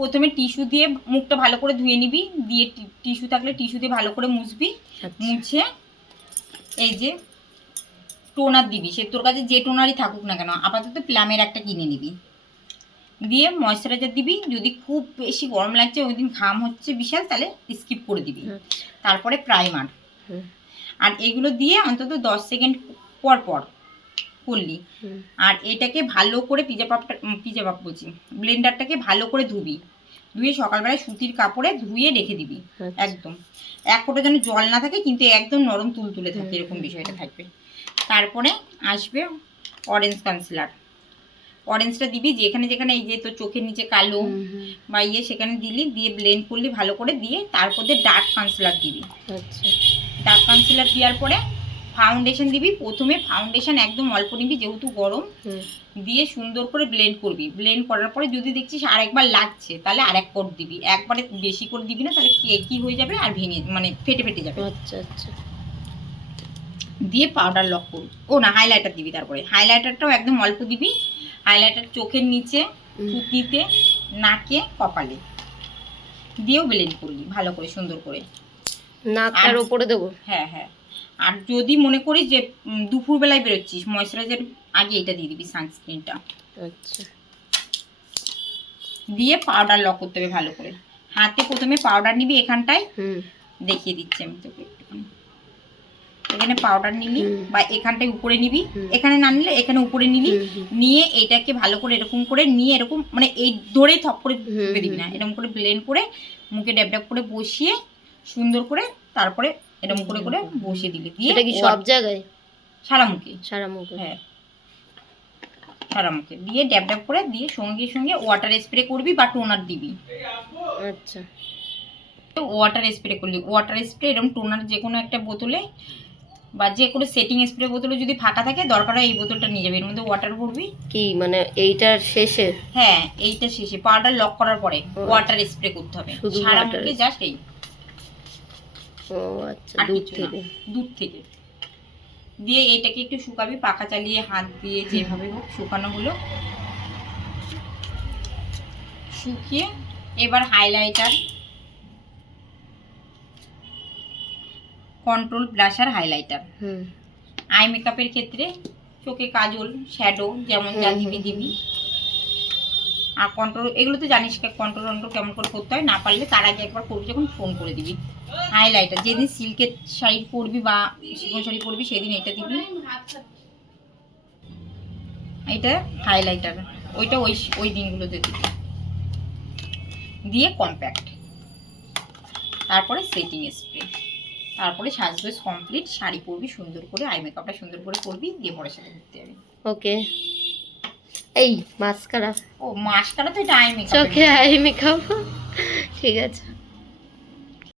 প্রথমে টিস্যু দিয়ে মুখটা ভালো করে ধুয়ে নিবি দিয়ে টিস্যু থাকলে টিস্যু দিয়ে ভালো করে মুছবি আচ্ছা। মুছে এই যে টোনার দিবি সে তোর কাছে যে টোনারই থাকুক না কেন আপাতত প্লামের একটা কিনে নিবি। দিয়ে ময়শ্চারাইজার দিবি যদি খুব বেশি গরম লাগছে ওই দিন ঘাম হচ্ছে বিশাল তাহলে স্কিপ করে দিবি। আচ্ছা। তারপরে প্রাইমার। আর এগুলো দিয়ে অন্তত দশ সেকেন্ড পর পর করলি। আর এটাকে ভালো করে পিজা পাপটা পিজা পাপ বলছি ব্লেন্ডারটাকে ভালো করে ধুবি। ধুয়ে সকালবেলায় সুতির কাপড়ে ধুয়ে রেখে দিবি আচ্ছা। একদম। এক ফোঁটা যেন জল না থাকে কিন্তু একদম নরম তুল তুলে থাকে এরকম বিষয়টা থাকবে। তারপরে আসবে অরেঞ্জ কনসিলার অরেঞ্জটা দিবি যেখানে যেখানে এই যে তোর চোখের নিচে কালো। বা ইয়ে সেখানে দিলি দিয়ে ব্লেন্ড করলি ভালো করে দিয়ে তারপর দিয়ে ডার্ক কনসিলার দিবি। আচ্ছা। ডার্ক কনসিলার দেওয়ার পরে ফাউন্ডেশন দিবি প্রথমে ফাউন্ডেশন একদম অল্প নিবি যেহেতু গরম দিয়ে সুন্দর করে ব্লেন্ড করবি। ব্লেন্ড করার পরে যদি দেখছিস আরেকবার লাগছে তাহলে আরেক কোট দিবি। একবারে বেশি করে দিবি না তাহলে কে কি হয়ে যাবে? আর ভেঙে মানে ফেটে ফেটে যাবে। আচ্ছা আচ্ছা। দিয়ে পাউডার লক করবি। ও না হাইলাইটার দিবি তারপরে। হাইলাইটারটাও একদম অল্প দিবি। হাইলাইটার চোখের নিচে। থুতনিতে নাকে কপালে। দিয়েও ব্লেন্ড করলি ভালো করে সুন্দর করে। নাকটার ওপরে দেবো? হ্যাঁ হ্যাঁ। আর যদি মনে করিস যে দুপুরবেলায় বেরোচ্ছিস ময়শ্চারাইজার আগে এটা দিয়ে দিবি সানস্ক্রিনটা। আচ্ছা। দিয়ে পাউডার লক করতে হবে ভালো করে। হাতে প্রথমে পাউডার নিবি এখানটায়। দেখিয়ে দিচ্ছি আমি তোকে এখানে পাউডার নিলি বা এখানটায় উপরে নিবি। এখানে না নিলে এখানে উপরে নিলি। নিয়ে এটাকে ভালো করে এরকম করে নিয়ে এরকম মানে এই ধরেই থপ করে দিবি না। এরকম করে ব্লেন্ড করে মুখে ড্যাব ড্যাব করে বসিয়ে সুন্দর করে তারপরে এরকম করে করে বসিয়ে দিলি দিয়ে এটা কি সব জায়গায়? সারা মুখে সারা মুখে হ্যাঁ। সারা মুখে দিয়ে ড্যাব ড্যাব করে দিয়ে সঙ্গে সঙ্গে ওয়াটার স্প্রে করবি বা টোনার দিবি। আচ্ছা। ওয়াটার স্প্রে করলি। ওয়াটার স্প্রে এরকম টোনার যে কোনো একটা বোতলে বা যে কোনো সেটিং স্প্রে বোতলে যদি ফাঁকা থাকে দরকার হয় এই বোতলটা নিয়ে যাবে। এর মধ্যে ওয়াটার ভরবি। কি মানে এইটার শেষে? হ্যাঁ এইটা শেষে। পাউডার লক করার পরে ওয়াটার স্প্রে করতে হবে। সারা মুখে জাস্ট এই। ও আচ্ছা কিছু থেকে। দূর থেকে। দিয়ে এইটাকে একটু শুকাবি পাখা চালিয়ে হাত দিয়ে যেভাবে হোক শুকানো হলো। শুকিয়ে এবার হাইলাইটার কন্ট্রোল ব্লাশার হাইলাইটার হুম। আই মেকআপের ক্ষেত্রে চোখে কাজল শ্যাডো যেমন যা দিবি দিবি। আর কন্ট্রোল এগুলো তো জানিস কন্ট্রোল কন্ট্রোল কেমন করে করতে হয়? না পারলে তার আগে একবার করবি, যখন ফোন করে দিবি। হাইলাইটার যেদিন সিল্কের শাড়ি পরবি বা শিফন শাড়ি পরবি, সেদিন এটা দিবি। এটা হাইলাইটার ওইটা ওই ওই দিনগুলোতে দিবি। দিয়ে কম্প্যাক্ট তারপরে সেটিং স্প্রে তারপরে সাজগোজ কমপ্লিট শাড়ি পরবি, সুন্দর করে আই মেকআপটা সুন্দর করে করবি দিয়ে পরে সাথে ঘুরতে যাবি। ওকে এই মাস্কারা। ও মাস্কারা তো এটা আই মেকআপ চোখে আই মেকআপ ঠিক আছে।